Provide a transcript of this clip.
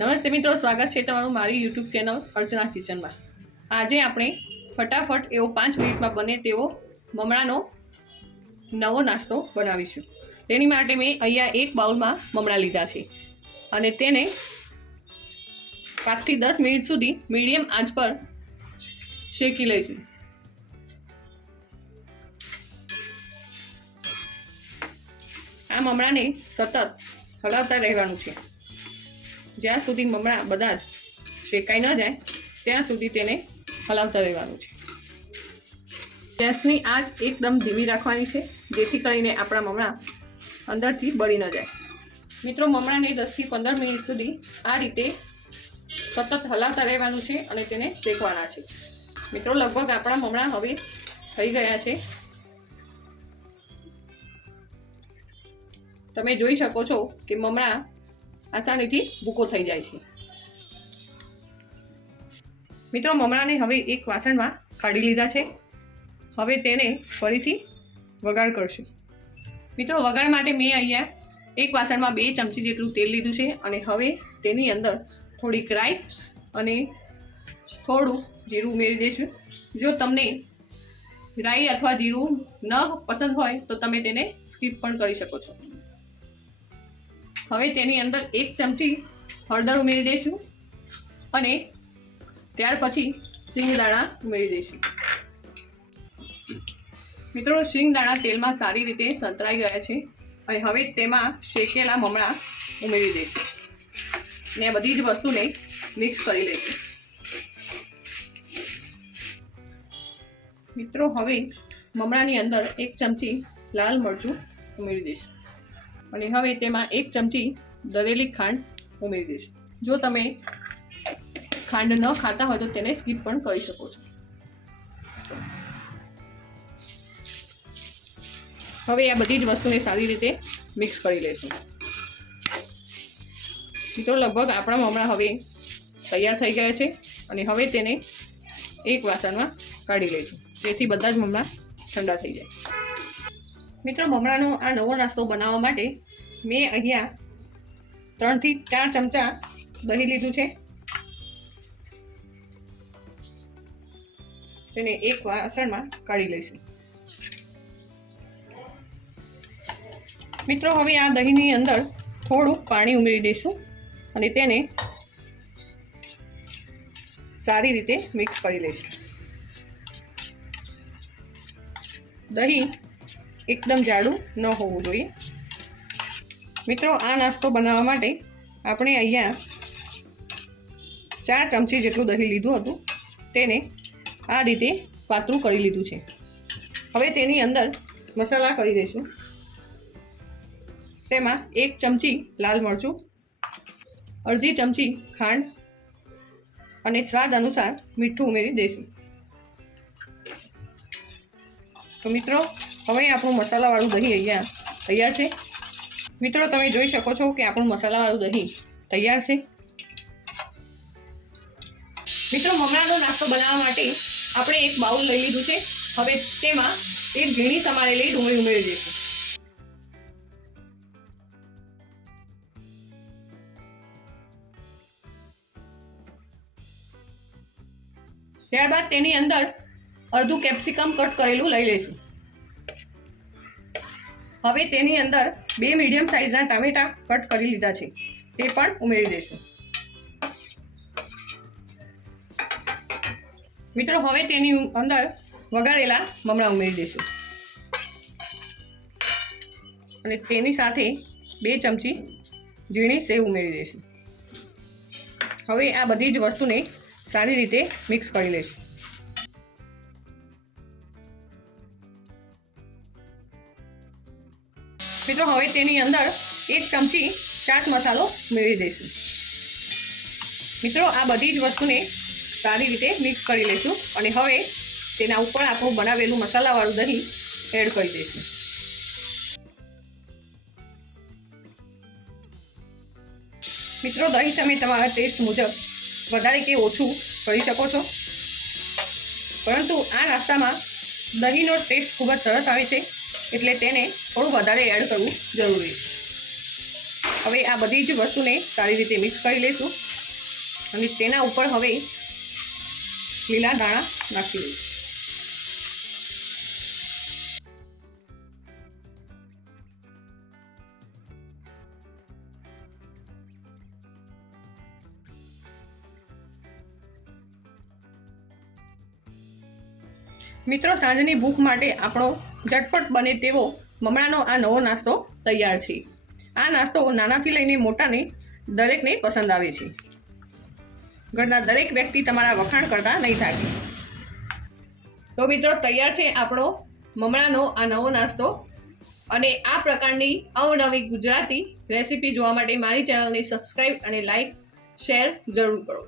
નમસ્તે મિત્રો, સ્વાગત છે તમારું મારી યુટ્યુબ ચેનલ અર્ચના કિચનમાં. આજે આપણે ફટાફટ એવો પાંચ મિનિટમાં બને તેવો મમણાનો નવો નાસ્તો બનાવીશું. તેની માટે મેં અહીંયા એક બાઉલમાં મમણા લીધા છે અને તેને પાંચથી દસ મિનિટ સુધી મીડિયમ આંચ પર શેકી લઈશું. આ મમણાને સતત હલાવતા રહેવાનું છે. જ્યાં સુધી મમરા બધા જ શેકાઈ ન જાય, ત્યાં સુધી તેને હલાવતા રહેવાનું છે. ગેસની આંચ એકદમ ધીમી રાખવાની છે, જેથી કરીને આપણા મમરા અંદરથી બળી ન જાય. મિત્રો, મમરાને દસથી પંદર મિનિટ સુધી આ રીતે સતત હલાવતા રહેવાનું છે અને તેને શેકવાના છે. મિત્રો, લગભગ આપણા મમરા હવે થઈ ગયા છે. તમે જોઈ શકો છો કે મમરા આસાનીથી ભૂકો થઈ જાય છે. મિત્રો, મમરાને હવે એક વાસણમાં કાઢી લીધા છે. હવે તેને ફરીથી વઘાર કરશું. મિત્રો વઘાર માટે મેં અહીંયા એક વાસણમાં બે ચમચી જેટલું તેલ લીધું છે અને હવે તેની અંદર થોડીક રાઈ અને થોડું જીરું ઉમેરી દઈશું. જો તમને રાઈ અથવા જીરું ન પસંદ હોય તો તમે તેને સ્કીપ પણ કરી શકો છો. હવે તેની અંદર એક ચમચી હળદર ઉમેરી દઈશું અને ત્યાર પછી સિંગ દાણા ઉમેરી દઈશું. મિત્રો સિંગદાણા તેલમાં સારી રીતે સંતરાઈ ગયા છે અને હવે તેમાં શેકેલા મમણા ઉમેરી દઈશું. ને બધી જ વસ્તુને મિક્સ કરી લઈશું. મિત્રો, હવે મમણાની અંદર એક ચમચી લાલ મરચું ઉમેરી દઈશું. અને હવે તેમાં એક ચમચી દરેલી ખાંડ ઉમેરી દઈશ. જો તમે ખાંડ ન ખાતા હોય તો તેને સ્કીપ પણ કરી શકો છો. હવે આ બધી જ વસ્તુને સારી રીતે મિક્સ કરી લઈશું. મિત્રો, લગભગ આપણા મમરા હવે તૈયાર થઈ ગયા છે અને હવે તેને એક વાસણમાં કાઢી લઈશું. જેથી બધા જ મમરા ઠંડા થઈ જાય. મિત્રો, મમરાનો આ નવો નાસ્તો બનાવવા માટે મેં અહીંયા ત્રણથી ચાર ચમચા દહીં લીધું છે. તેને એક વાસણમાં કાઢી લઈશું. મિત્રો, હવે આ દહીંની અંદર થોડુંક પાણી ઉમેરી દઈશું અને તેને સારી રીતે મિક્સ કરી લઈશું. દહીં એકદમ જાડું ન હોવું જોઈએ. મિત્રો, આ નાસ્તો બનાવવા માટે આપણે અહીંયા ચાર ચમચી જેટલું દહીં લીધું હતું. તેને આ રીતે પાતળું કરી લીધું છે. હવે તેની અંદર મસાલા કરી દઈશું. તેમાં એક ચમચી લાલ મરચું, અડધી ચમચી ખાંડ અને સ્વાદ અનુસાર મીઠું ઉમેરી દઈશું. તો મિત્રો હવે આપણું મસાલાવાળું દહીં અહીંયા તૈયાર છે. મિત્રો, તમે જોઈ શકો છો કે આપણું મસાલાવાળું દહીં તૈયાર છે. મિત્રો, મમરાનો નાસ્તો બનાવવા માટે આપણે એક બાઉલ લઈ લીધું છે. હવે તેમાં એક ઝીણી સમારેલી ડુંગળી ઉમેરી દઈશું. ત્યારબાદ તેની અંદર અડધું કેપ્સિકમ કટ કરેલું લઈ લઈશું. હવે તેની અંદર બે મીડિયમ સાઇઝના ટામેટા કટ કરી લીધા છે. તે પણ ઉમેરી દઈશું. મિત્રો, હવે તેની અંદર વગાડેલા મમરા ઉમેરી દઈશું. અને તેની સાથે બે ચમચી ઝીણી સેવ ઉમેરી દઈશું. હવે આ બધી જ વસ્તુને સારી રીતે મિક્સ કરી લઈશું. મિત્રો હવે તેની અંદર એક ચમચી ચાટ મસાલો મેળવી દઈશું. મિત્રો, આ બધી જ વસ્તુને સારી રીતે મિક્સ કરી લઈશું અને હવે તેના ઉપર આપણું બનાવેલું મસાલાવાળું દહીં એડ કરી દઈશું. મિત્રો, દહીં તમે તમારા ટેસ્ટ મુજબ વધારે કે ઓછું કરી શકો છો. પરંતુ આ નાસ્તામાં દહીંનો ટેસ્ટ ખૂબ જ સરસ આવે છે. એટલે તેને થોડું વધારે એડ કરવું જરૂરી હવે આ બધી જ વસ્તુને સારી રીતે મિક્સ કરી લઈશું. અને તેના ઉપર હવે લીલા દાણા નાખી દઈએ મિત્રો, સાંજની ભૂખ માટે આપણો ઝટપટ બને તેવો મમણાનો આ નવો નાસ્તો તૈયાર છે. આ નાસ્તો નાનાથી લઈને મોટાને દરેકને પસંદ આવે છે. ઘરના દરેક વ્યક્તિ તમારા વખાણ કરતા નહીં થાય તો મિત્રો, તૈયાર છે આપણો મમણાનો આ નવો નાસ્તો અને આ પ્રકારની અવનવી ગુજરાતી રેસીપી જોવા માટે મારી ચેનલને સબસ્ક્રાઈબ અને લાઈક શેર જરૂર કરો.